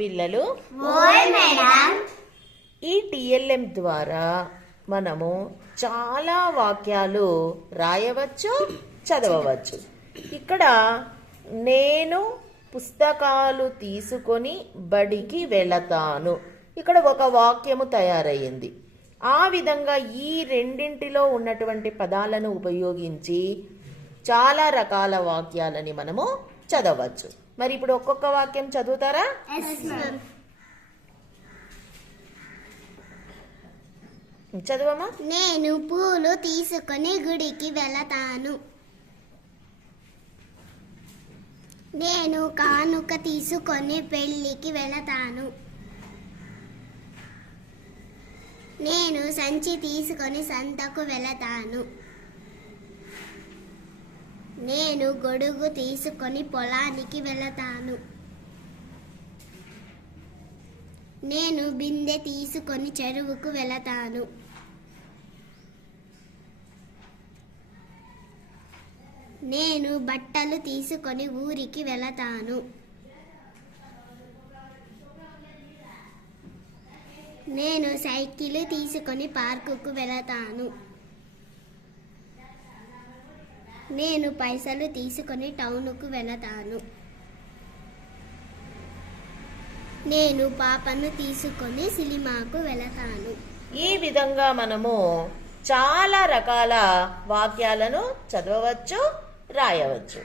పిల్లలు ఈ టిఎల్ఎం ద్వారా మనము చాలా వాక్యాలు రాయవచ్చు, చదవవచ్చు. ఇక్కడ నేను పుస్తకాలు తీసుకొని బడికి వెళతాను. ఇక్కడ ఒక వాక్యము తయారయ్యింది. ఆ విధంగా ఈ రెండింటిలో ఉన్నటువంటి పదాలను ఉపయోగించి చాలా రకాల వాక్యాలని మనము చదవచ్చు. మరి ఇప్పుడు ఒక్కొక్క వాక్యం చదువుతారా? చదవమ్మా. నేను పూలు తీసుకొని గుడికి వెళతాను. నేను కానుక తీసుకొని పెళ్లికి వెళతాను. నేను సంచి తీసుకొని సంతకు వెళతాను. నేను గొడుగు తీసుకొని పొలానికి వెళతాను. నేను బిందె తీసుకొని చెరువుకు వెళతాను. నేను బట్టలు తీసుకొని ఊరికి వెళతాను. నేను సైకిల్ తీసుకొని పార్కుకు వెళతాను. నేను పైసలు తీసుకొని టౌన్కు వెళతాను. నేను పాపను తీసుకొని సినిమాకు వెళతాను. ఈ విధంగా మనము చాలా రకాల వాక్యాలను చదవవచ్చు, రాయవచ్చు.